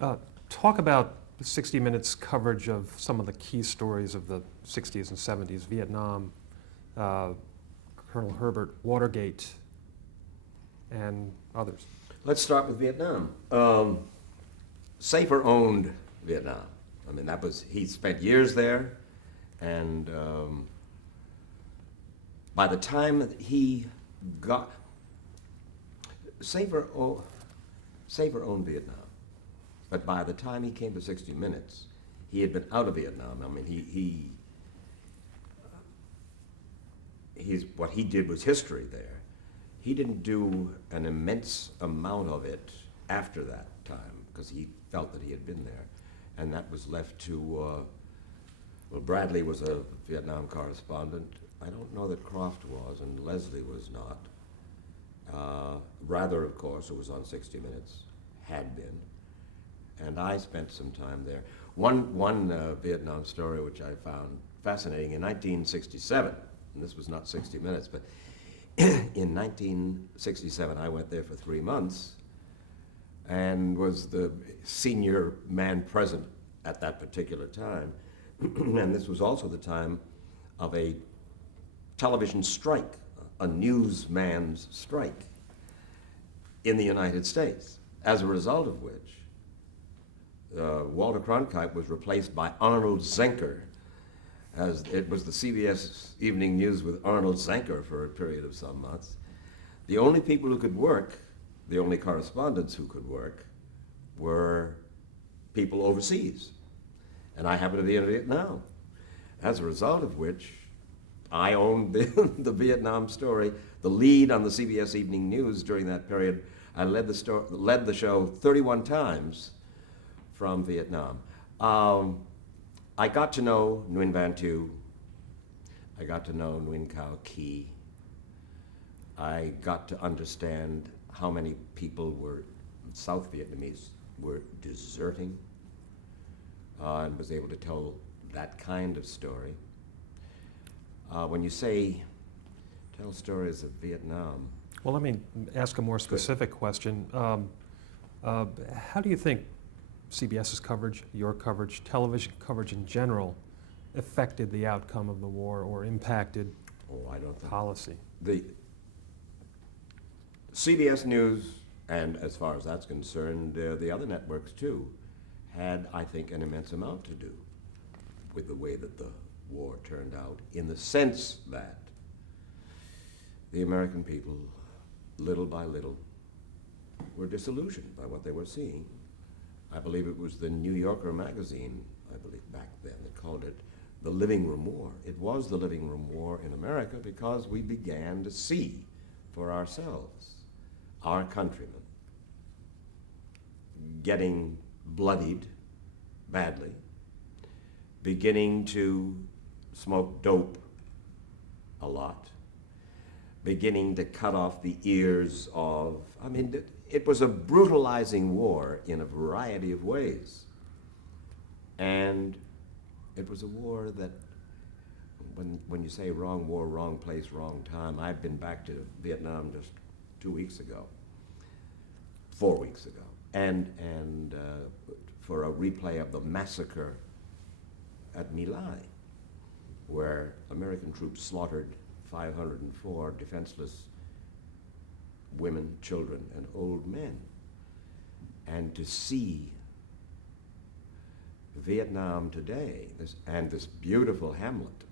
Uh, Talk about 60 Minutes coverage of some of the key stories of the 60s and 70s, Vietnam, uh, Colonel Herbert, Watergate, and others. Let's start with Vietnam. Safer owned Vietnam. I mean, he spent years there, and by the time that he got, Safer, Safer owned Vietnam, but by the time he came to 60 Minutes, he had been out of Vietnam. I mean, what he did was history there. He didn't do an immense amount of it after that time because he felt that he had been there. And that was left to, well, Bradley was a Vietnam correspondent. I don't know that Croft was, and Leslie was not. Rather, of course, who was on 60 Minutes, had been. And I spent some time there. One Vietnam story which I found fascinating, in 1967, and this was not 60 Minutes, but in 1967 I went there for 3 months and was the senior man present at that particular time. And this was also the time of a television strike, a newsman's strike in the United States, as a result of which Walter Cronkite was replaced by Arnold Zenker, as it was the CBS Evening News with Arnold Zenker for a period of some months. The only people who could work, the only correspondents who could work, were people overseas. And I happened to be in Vietnam. As a result of which, I owned the Vietnam story, the lead on the CBS Evening News during that period. I led the show 31 times from Vietnam. I got to know Nguyen Van Thieu. I got to know Nguyen Cao Ky. I got to understand how many people were, South Vietnamese, were deserting, and was able to tell that kind of story. When you say tell stories of Vietnam. Well, let me ask a more specific question. How do you think CBS's coverage, your coverage, television coverage in general, affected the outcome of the war or impacted I don't think policy? the CBS News, and as far as that's concerned, the other networks too, had, I think, an immense amount to do with the way that the war turned out, in the sense that the American people, little by little, were disillusioned by what they were seeing. I believe it was the New Yorker magazine, I believe back then, that called it the living room war. It was the living room war in America because we began to see for ourselves our countrymen getting bloodied badly, beginning to smoke dope a lot, beginning to cut off the ears of, I mean, it was a brutalizing war in a variety of ways. And it was a war that, when you say wrong war, wrong place, wrong time, I've been back to Vietnam just 2 weeks ago, 4 weeks ago, and for a replay of the massacre at My Lai, where American troops slaughtered 504 defenseless women, children, and old men. And to see Vietnam today, this beautiful hamlet,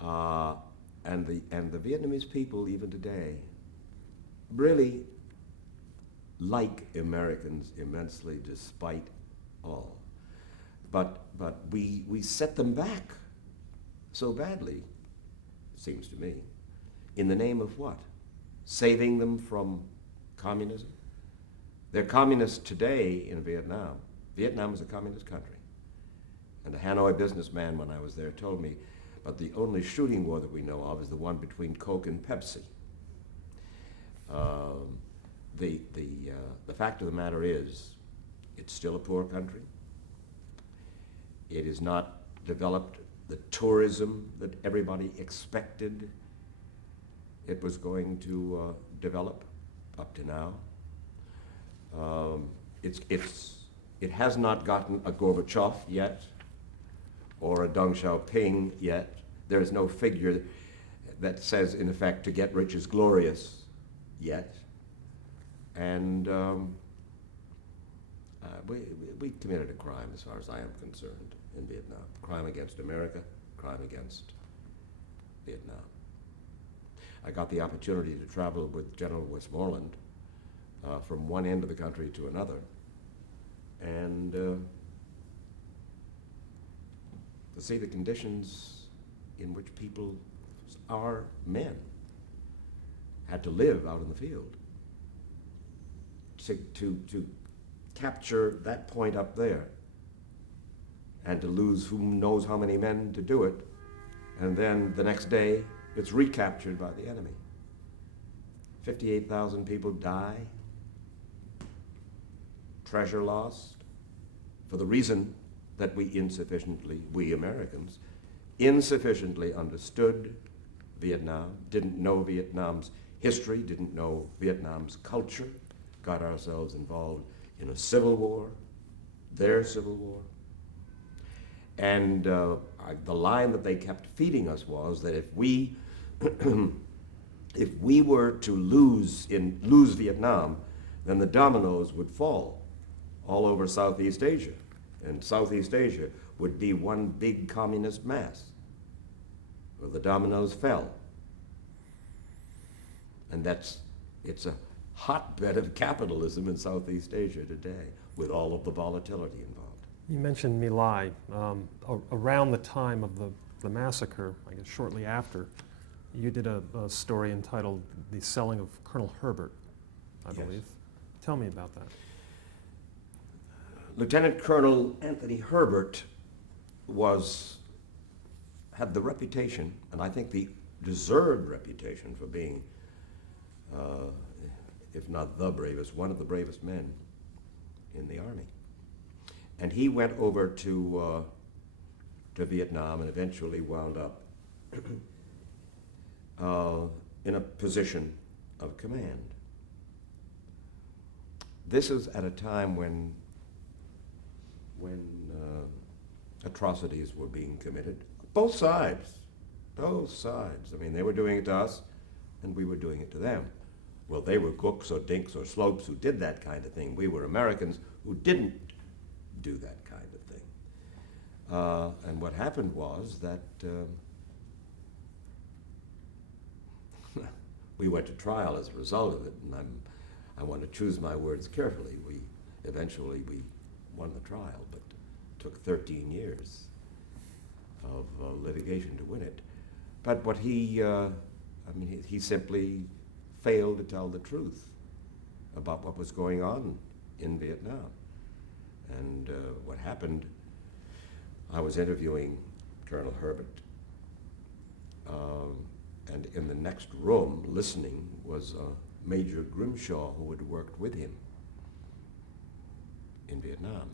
and the Vietnamese people even today really like Americans immensely, despite all. But we set them back so badly, it seems to me, in the name of what? Saving them from communism? They're communists today in Vietnam. Vietnam is a communist country. And a Hanoi businessman, when I was there, told me, but the only shooting war that we know of is the one between Coke and Pepsi. The fact of the matter is, it's still a poor country. It has not developed the tourism that everybody expected it was going to develop up to now. It has not gotten a Gorbachev yet, or a Deng Xiaoping yet. There is no figure that says, in effect, to get rich is glorious yet. And we committed a crime, as far as I am concerned, in Vietnam. Crime against America, crime against Vietnam. I got the opportunity to travel with General Westmoreland from one end of the country to another, and to see the conditions in which people, our men, had to live out in the field. To capture that point up there, and to lose who knows how many men to do it, and then the next day it's recaptured by the enemy. 58,000 people die, treasure lost, for the reason that we Americans, insufficiently understood Vietnam, didn't know Vietnam's history, didn't know Vietnam's culture, got ourselves involved in a civil war, their civil war. And the line that they kept feeding us was that if we were to lose Vietnam, then the dominoes would fall all over Southeast Asia. And Southeast Asia would be one big communist mass. Well, the dominoes fell. And it's a hotbed of capitalism in Southeast Asia today, with all of the volatility involved. You mentioned My Lai. Around the time of the massacre, I guess shortly after, you did a story entitled The Selling of Colonel Herbert, I believe. Tell me about that. Lieutenant Colonel Anthony Herbert had the reputation, and I think the deserved reputation, for being, if not the bravest, one of the bravest men in the Army. And he went over to Vietnam and eventually wound up in a position of command. This is at a time when atrocities were being committed. Both sides. I mean, they were doing it to us, and we were doing it to them. Well, they were Cooks or Dinks or Slopes who did that kind of thing. We were Americans who didn't do that kind of thing. And what happened was that we went to trial as a result of it, and I want to choose my words carefully. Eventually we won the trial, but it took 13 years of litigation to win it. But what he simply failed to tell the truth about what was going on in Vietnam. And what happened, I was interviewing Colonel Herbert, and in the next room, listening, was Major Grimshaw, who had worked with him in Vietnam.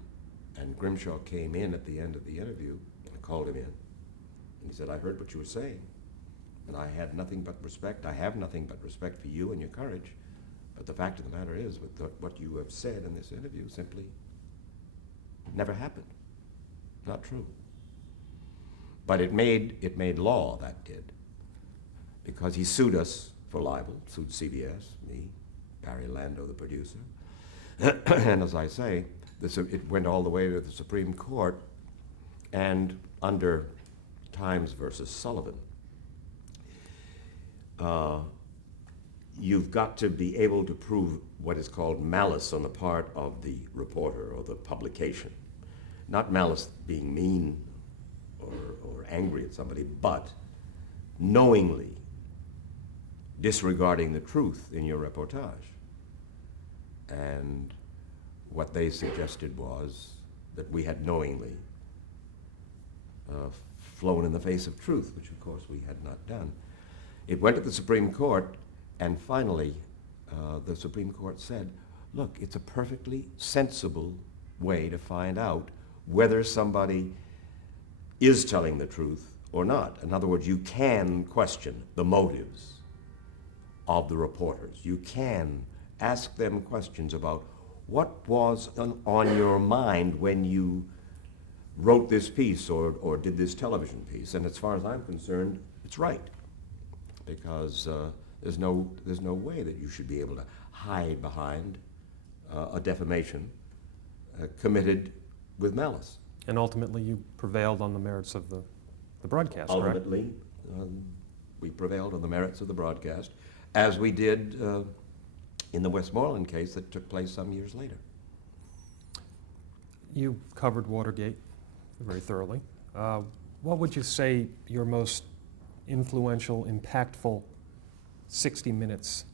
And Grimshaw came in at the end of the interview, and I called him in, and he said, "I heard what you were saying, and I had nothing but respect. I have nothing but respect for you and your courage, but the fact of the matter is, with what you have said in this interview simply never happened. Not true." But it made law, that did, because he sued us for libel, sued CBS, me, Barry Lando, the producer. And as I say, it went all the way to the Supreme Court, and under Times versus Sullivan, you've got to be able to prove what is called malice on the part of the reporter or the publication. Not malice being mean or angry at somebody, but knowingly disregarding the truth in your reportage. And what they suggested was that we had knowingly flown in the face of truth, which of course we had not done. It went to the Supreme Court, and finally the Supreme Court said, look, it's a perfectly sensible way to find out whether somebody is telling the truth or not. In other words, you can question the motives of the reporters. You can ask them questions about what was on your mind when you wrote this piece or did this television piece? And as far as I'm concerned, it's right, because there's no way that you should be able to hide behind a defamation committed with malice. And ultimately, you prevailed on the merits of the broadcast, correct? Ultimately, we prevailed on the merits of the broadcast, as we did in the Westmoreland case that took place some years later. You covered Watergate very thoroughly. What would you say your most influential, impactful 60 Minutes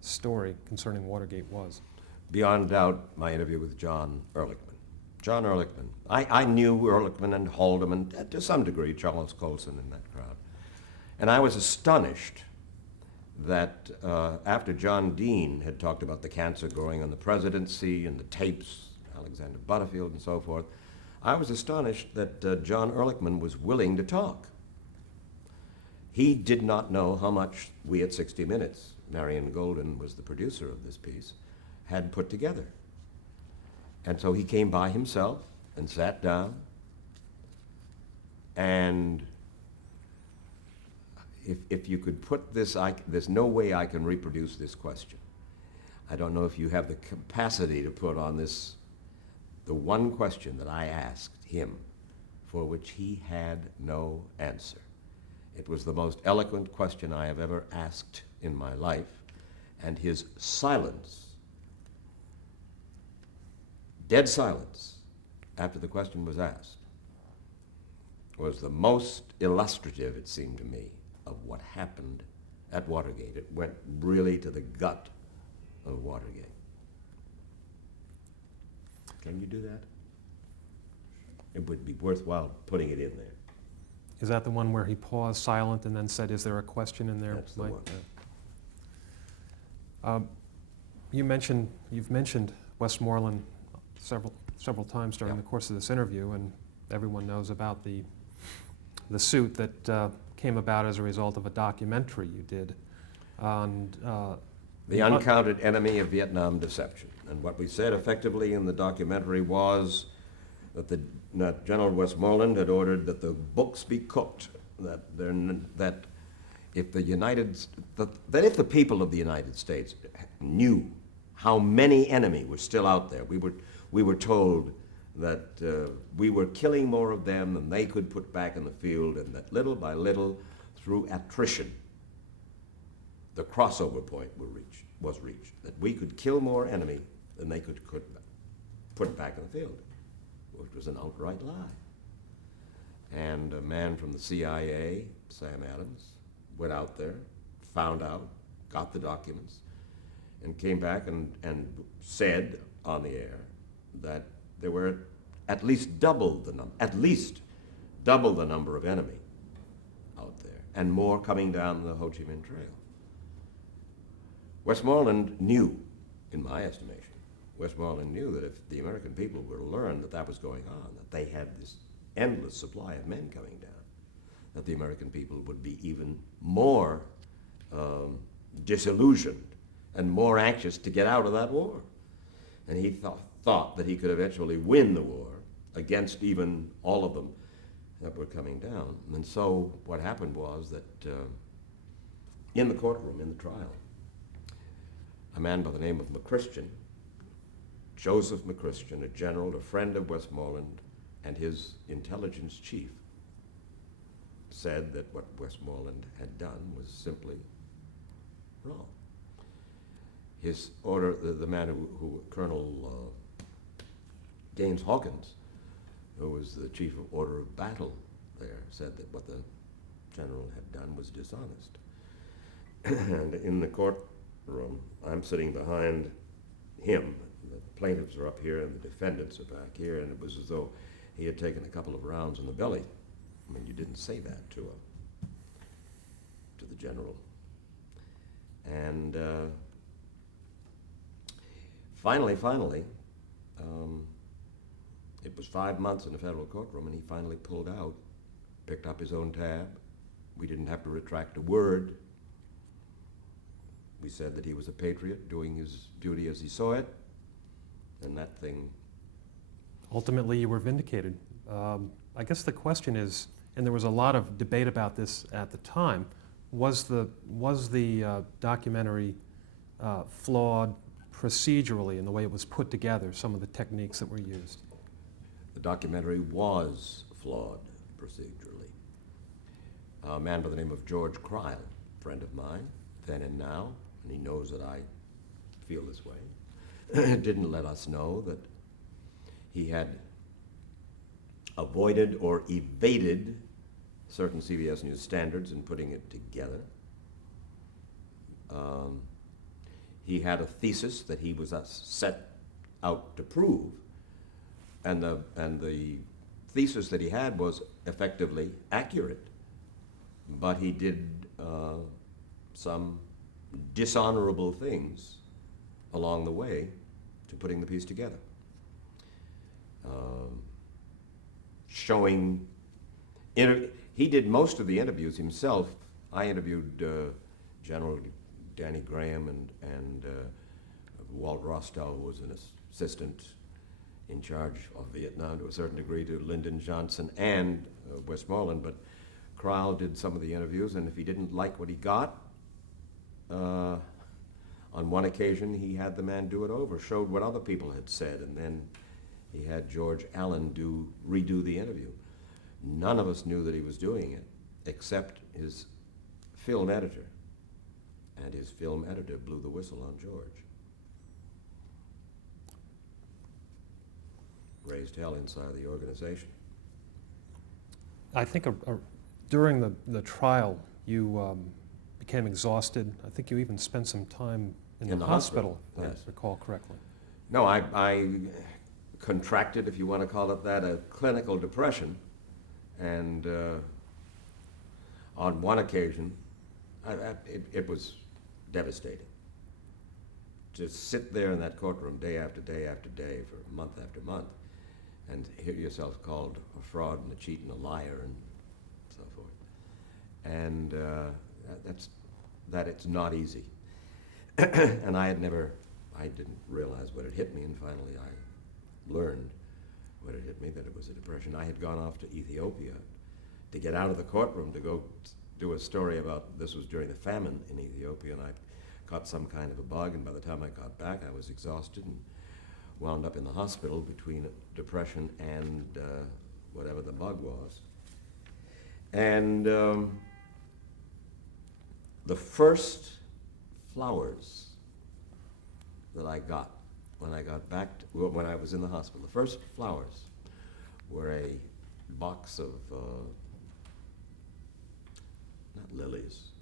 story concerning Watergate was? Beyond doubt, my interview with John Ehrlichman. John Ehrlichman. I knew Ehrlichman and Haldeman, to some degree, Charles Colson in that crowd. And I was astonished that after John Dean had talked about the cancer growing on the presidency and the tapes, Alexander Butterfield and so forth, I was astonished that John Ehrlichman was willing to talk. He did not know how much we at 60 Minutes, Marion Golden was the producer of this piece, had put together. And so he came by himself and sat down, and if you could put this, there's no way I can reproduce this question. I don't know if you have the capacity to put on this the one question that I asked him, for which he had no answer. It was the most eloquent question I have ever asked in my life, and his silence, dead silence, after the question was asked, was the most illustrative, it seemed to me, of what happened at Watergate. It went really to the gut of Watergate. Can you do that? It would be worthwhile putting it in there. Is that the one where he paused silent and then said, "Is there a question in there?" That's the Mike? one. You've mentioned Westmoreland several times during Yeah. the course of this interview, and everyone knows about the suit that came about as a result of a documentary you did on The Uncounted Enemy of Vietnam Deception. And what we said effectively in the documentary was that General Westmoreland had ordered that the books be cooked, that if the people of the United States knew how many enemy were still out there, we were told that we were killing more of them than they could put back in the field, and that little by little, through attrition, the crossover point was reached, that we could kill more enemy than they could put back in the field, which was an outright lie. And a man from the CIA, Sam Adams, went out there, found out, got the documents, and came back and said on the air that there were at least double the number of enemy out there, and more coming down the Ho Chi Minh Trail. Westmoreland knew, in my estimation, Westmoreland knew that if the American people were to learn that that was going on, that they had this endless supply of men coming down, that the American people would be even more disillusioned and more anxious to get out of that war. And he thought that he could eventually win the war against even all of them that were coming down. And so what happened was that in the courtroom, in the trial, a man by the name of McChristian, Joseph McChristian, a general, a friend of Westmoreland, and his intelligence chief, said that what Westmoreland had done was simply wrong. His order, the man who Colonel Gaines Hawkins, who was the chief of order of battle there, said that what the general had done was dishonest. And in the courtroom, I'm sitting behind him. The plaintiffs are up here and the defendants are back here, and it was as though he had taken a couple of rounds in the belly. I mean, you didn't say that to the general. And finally, it was 5 months in the federal courtroom, and he finally pulled out, picked up his own tab. We didn't have to retract a word. We said that he was a patriot doing his duty as he saw it, and that thing. Ultimately, you were vindicated. I guess the question is, and there was a lot of debate about this at the time, was the documentary flawed procedurally in the way it was put together, some of the techniques that were used? The documentary was flawed procedurally. A man by the name of George Cryle, friend of mine, then and now, and he knows that I feel this way, didn't let us know that he had avoided or evaded certain CBS News standards in putting it together. He had a thesis that he was set out to prove, and the thesis that he had was effectively accurate, but he did some dishonorable things along the way to putting the piece together. He did most of the interviews himself. I interviewed General Danny Graham and Walt Rostow, who was an assistant in charge of Vietnam to a certain degree, to Lyndon Johnson and Westmoreland, but Cryle did some of the interviews, and if he didn't like what he got, on one occasion he had the man do it over, showed what other people had said, and then he had George Allen redo the interview. None of us knew that he was doing it, except his film editor. And his film editor blew the whistle on George. Raised hell inside the organization. I think during the trial, you became exhausted. I think you even spent some time in the hospital, if yes. I recall correctly. No, I contracted, if you want to call it that, a clinical depression. And on one occasion, it was devastating. To sit there in that courtroom day after day after day for month after month and hear yourself called a fraud and a cheat and a liar and so forth. And it's not easy. And I didn't realize what had hit me, and finally I learned what had hit me, that it was a depression. I had gone off to Ethiopia to get out of the courtroom to go do a story about, this was during the famine in Ethiopia, and I caught some kind of a bug, and by the time I got back I was exhausted and wound up in the hospital between depression and whatever the bug was. And the first flowers that I got when I got back, when I was in the hospital, the first flowers were a box of, not lilies,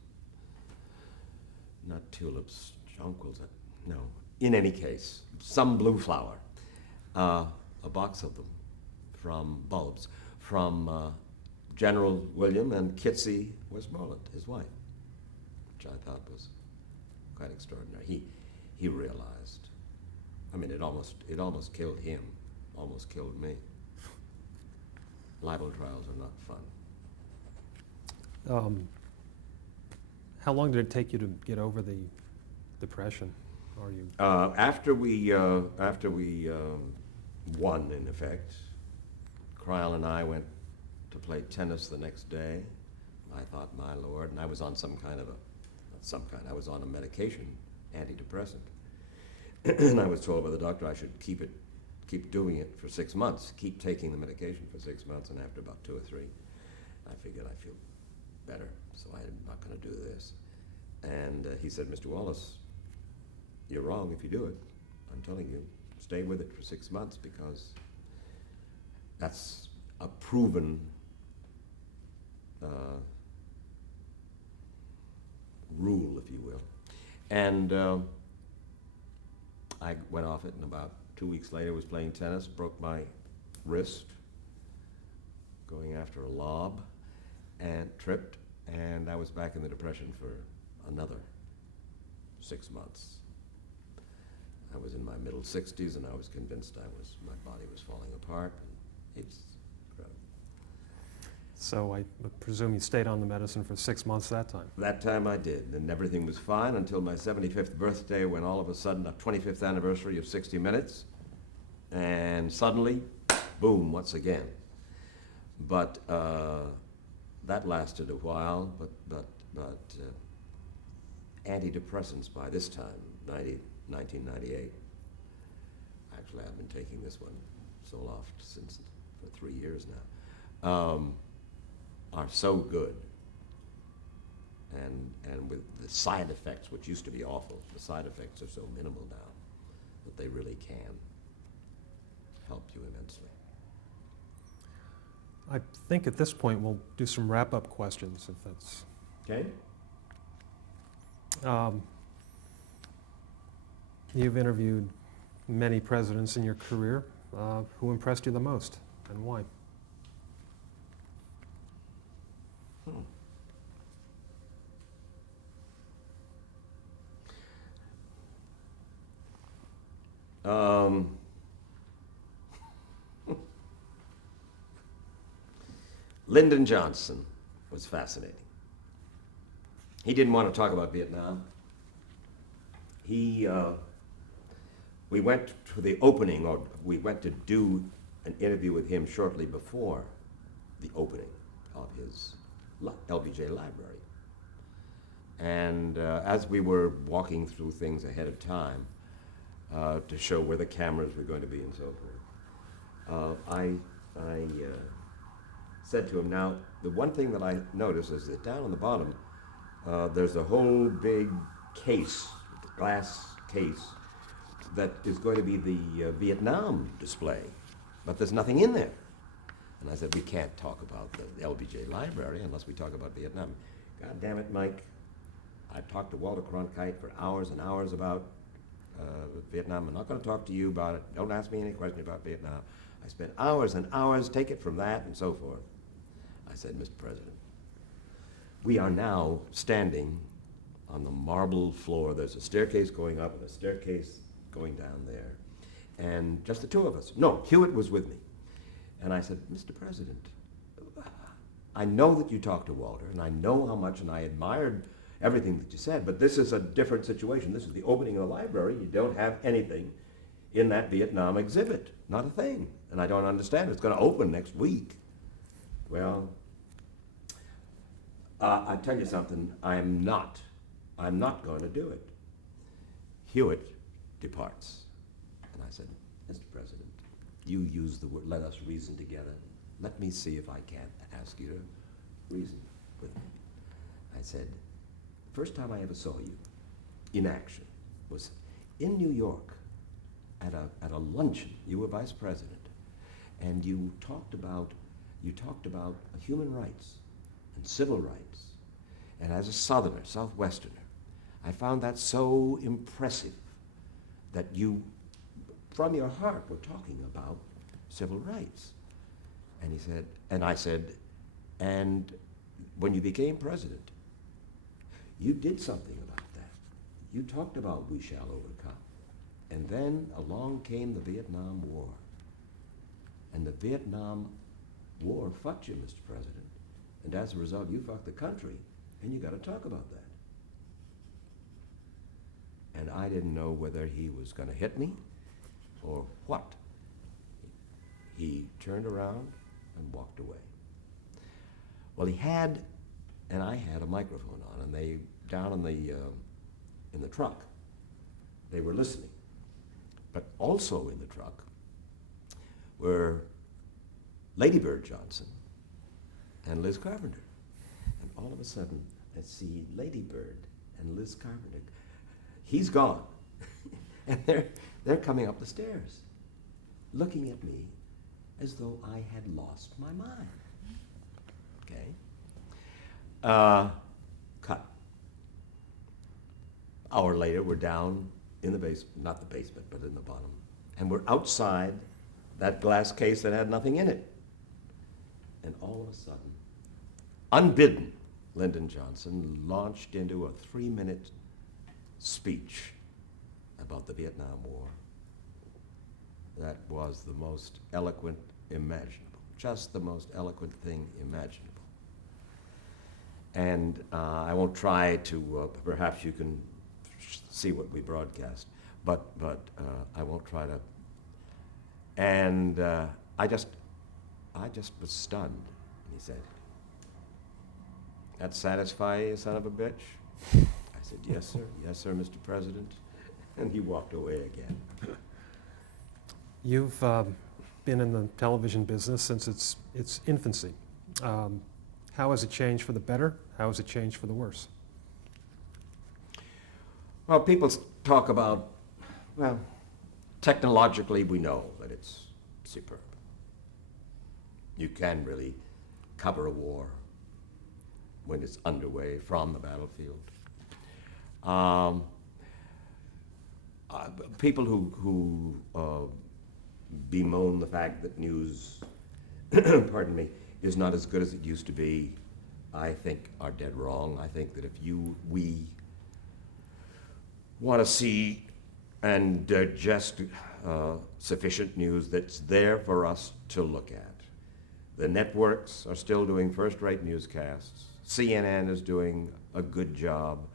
not tulips, jonquils, no. In any case, some blue flower, a box of them from bulbs, from General William and Kitsy Westmoreland, his wife, which I thought was quite extraordinary. He realized, I mean, it almost killed him, almost killed me. Libel trials are not fun. How long did it take you to get over the depression? Are you? After we won, in effect, Cryle and I went to play tennis the next day. I thought, my Lord, and I was on I was on a medication, antidepressant. And I was told by the doctor I should keep doing it for 6 months, keep taking the medication for 6 months, and after about 2 or 3, I figured I feel better, so I'm not going to do this. And he said, Mr. Wallace, you're wrong if you do it. I'm telling you, stay with it for 6 months, because that's a proven rule, if you will. And I went off it, and about 2 weeks later was playing tennis, broke my wrist going after a lob, and tripped, and I was back in the depression for another 6 months. I was in my middle 60s, and I was convinced my body was falling apart. And it's incredible. So I presume you stayed on the medicine for 6 months that time? That time I did, and everything was fine until my 75th birthday, when all of a sudden, a 25th anniversary of 60 Minutes, and suddenly, boom, once again. But that lasted a while, but antidepressants by this time, 1998. Actually, I've been taking this one Zoloft since for 3 years now, are so good. And with the side effects, which used to be awful, the side effects are so minimal now that they really can help you immensely. I think at this point we'll do some wrap-up questions, if that's... Okay? You've interviewed many presidents in your career. Who impressed you the most, and why? Lyndon Johnson was fascinating. He didn't want to talk about Vietnam. We went to the opening, or we went to do an interview with him shortly before the opening of his LBJ library. And as we were walking through things ahead of time to show where the cameras were going to be and so forth, I said to him, now, the one thing that I noticed is that down on the bottom, there's a whole big case, glass case, that is going to be the Vietnam display, but there's nothing in there. And I said, we can't talk about the LBJ library unless we talk about Vietnam. God damn it, Mike. I talked to Walter Cronkite for hours and hours about Vietnam. I'm not going to talk to you about it. Don't ask me any question about Vietnam. I spent hours and hours, take it from that, and so forth. I said, Mr. President, we are now standing on the marble floor. There's a staircase going up and a staircase going down there. And just the two of us. No, Hewitt was with me. And I said, Mr. President, I know that you talked to Walter, and I know how much, and I admired everything that you said, but this is a different situation. This is the opening of the library. You don't have anything in that Vietnam exhibit. Not a thing. And I don't understand. It's going to open next week. Well, I tell you something, I'm not going to do it. Hewitt departs. And I said, Mr. President, you use the word, let us reason together. Let me see if I can't ask you to reason with me. I said, the first time I ever saw you in action was in New York at a luncheon. You were vice president, and you talked about human rights and civil rights. And as a Southerner, Southwesterner, I found that so impressive that you, from your heart, were talking about civil rights. And he said, and I said, and when you became president, you did something about that. You talked about we shall overcome. And then along came the Vietnam War. And the Vietnam War fucked you, Mr. President. And as a result, you fucked the country, and you got to talk about that. And I didn't know whether he was going to hit me or what. He turned around and walked away. Well, he had, and I had a microphone on, and they, down in the truck, they were listening. But also in the truck were Lady Bird Johnson and Liz Carpenter. And all of a sudden, I see Lady Bird and Liz Carpenter. He's gone. And they're coming up the stairs, looking at me as though I had lost my mind. Okay? Cut. Hour later, we're down in the basement, not the basement, but in the bottom. And we're outside that glass case that had nothing in it. And all of a sudden, unbidden, Lyndon Johnson launched into a 3-minute speech about the Vietnam War. That was the most eloquent imaginable, just the most eloquent thing imaginable. And I won't try to, perhaps you can see what we broadcast, but I won't try to And I just was stunned. He said, "That satisfy you, son of a bitch?" I said, yes, sir, Mr. President." And he walked away again. You've been in the television business since its infancy. How has it changed for the better? How has it changed for the worse? Well, people talk about, well, technologically we know that it's superb. You can really cover a war when it's underway from the battlefield. People who bemoan the fact that news, pardon me, is not as good as it used to be, I think are dead wrong. I think that if we want to see and digest sufficient news that's there for us to look at. The networks are still doing first-rate newscasts. CNN is doing a good job.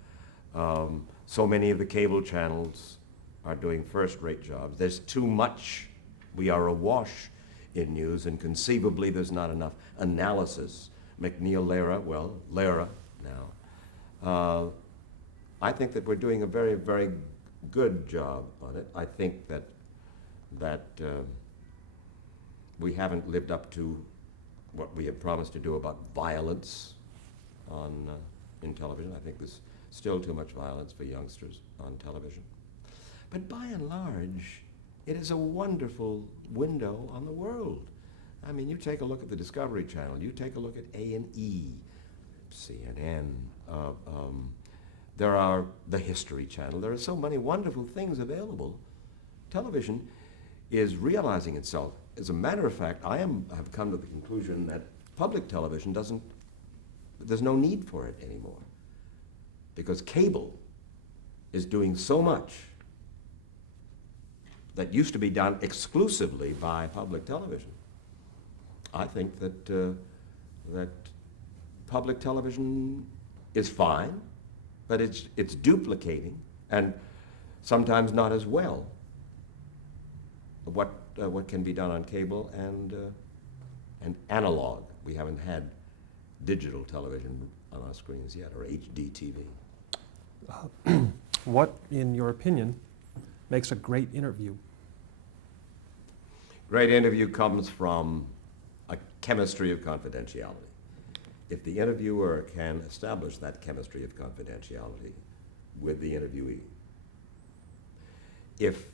So many of the cable channels are doing first-rate jobs. There's too much. We are awash in news, and conceivably there's not enough analysis. Lara now. I think that we're doing a very, very good job on it. I think that we haven't lived up to what we have promised to do about violence in television. I think there's still too much violence for youngsters on television. But by and large, it is a wonderful window on the world. I mean, you take a look at the Discovery Channel, you take a look at A&E, CNN, there are the History Channel. There are so many wonderful things available. Television is realizing itself. As a matter of fact, I have come to the conclusion that public television there's no need for it anymore, because cable is doing so much that used to be done exclusively by public television. I think that public television is fine, but it's duplicating, and sometimes not as well, what can be done on cable and analog. We haven't had digital television on our screens yet, or HD TV. What, in your opinion, makes a great interview? Great interview comes from a chemistry of confidentiality. If the interviewer can establish that chemistry of confidentiality with the interviewee, if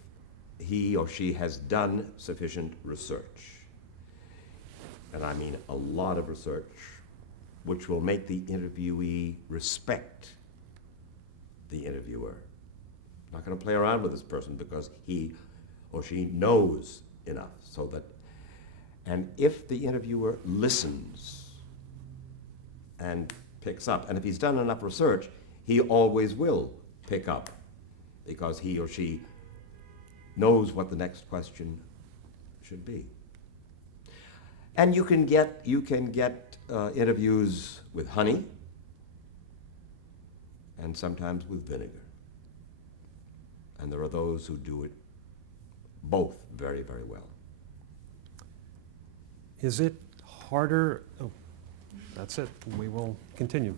he or she has done sufficient research, and I mean a lot of research, which will make the interviewee respect the interviewer. I'm not going to play around with this person because he or she knows enough, so that, and if the interviewer listens and picks up, and if he's done enough research, he always will pick up, because he or she knows what the next question should be. And you can get interviews with honey, and sometimes with vinegar. And there are those who do it both very, very well. Is it harder? Oh, that's it. We will continue.